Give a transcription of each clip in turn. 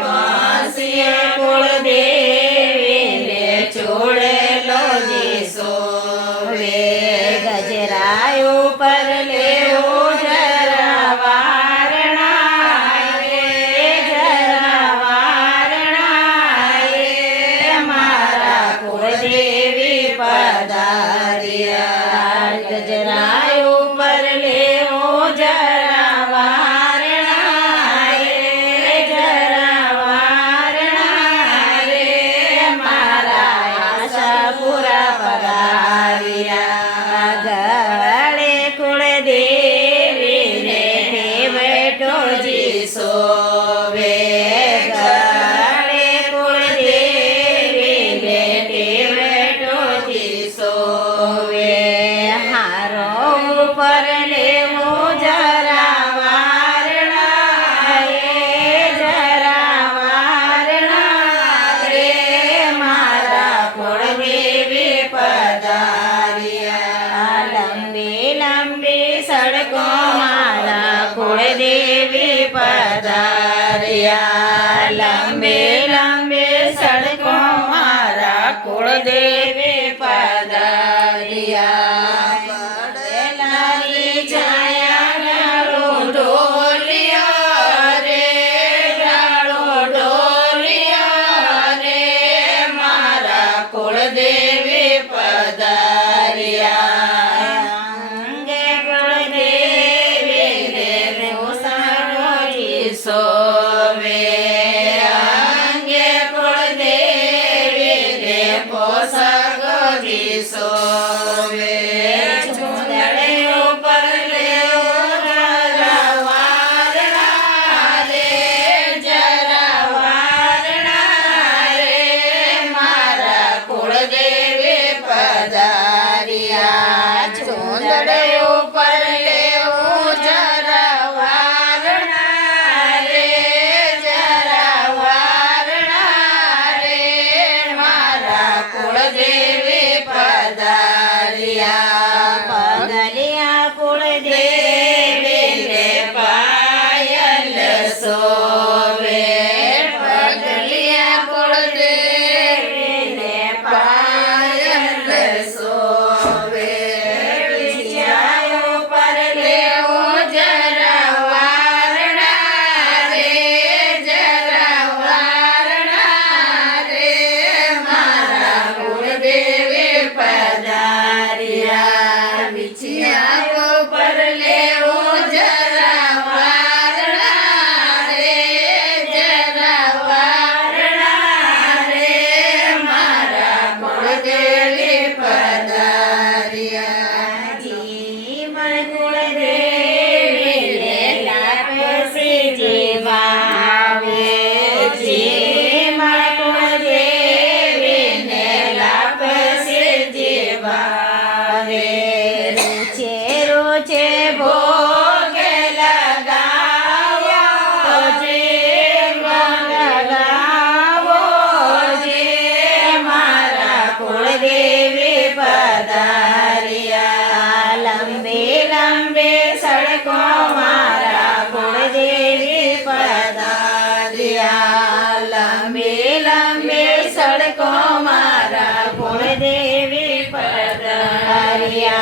વાંસીએ કુળદેવીને ચોળેલો જીસોવે ગજરાય ઉપર લેવું જરા વારણાય રે જરા વારણાય મારા કુળદેવી પધાર્યા ગજરાય ઉપર લેવું જરા વારણાય જરા વારણાય મારા આશાપુરા પધાર્યા ગળે કુળદેવીને હેવટો જીસોવે ગળે કુળદેવીને હેવટો જીસોવે હારો ઉપર લેવું જરા વારણાય જરા વારણાય મારા કુળદેવી પધાર્યા લંબી લંબી સડકો મારા કુળદેવી પધાર્યા લંબી લંબી સડકો મારા કુળદેવી પધાર્યા પડેલાની છાયા ડાળો ઢોલિયા રે ડાળો ઢોલિયા રે મારા કુળદેવી પધાર્યા અંગે કુળદેવીને પોસાડો જીસોવે અંગે કુળદેવીને પોસાડો જીસોવે ચૂંદડે ઉપર લેવું જરા વારણા રે જરા વારણા રે મારા કુળદેવી પધાર્યા ચૂંદડે ઉપર લેવું જરા વારણા રે જરા વારણા રે મારા કુળદેવી પધાર્યા પગલિયા કુળદેવીને પાયલ સોવે પગલિયા કુળદેવીને પાયલ સોવે વિજયા ઉપર લેવું જરા વારણા રે જરા વારણા રે મારા કુળદેવી પધાર્યા વિજયા ઉપર લેવું જરા વારણા રે જરા વારણા રે મારા કુળદેવી પધાર્યા જીવન કુળદેવીને લાપસી જીવાવે જીવન કુળદેવીને લાપસી જીવાવે રૂચે રૂચે ભોગે લગાવ્યો જીવન લગાવો જે મારા કુળદેવી પધાર્યા લંબી લંબી સડકો મારા કુળદેવી પધાર્યા લંબી લંબી સડકો મારા કુળદેવી પધાર્યા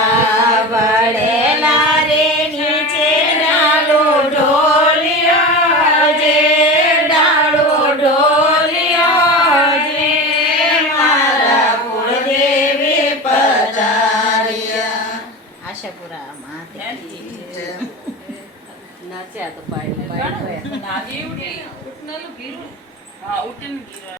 વડેલા રે નીચે ડાળો ઢોલિયો જે ડાળો ઢોલિયો જે મારા કુળદેવી પધાર્યા આશાપુરા માતે નાચ્યા તો પાડી નાગી ઉઠી ઉઠનાલું ગીરું હા ઉઠીને ગીરું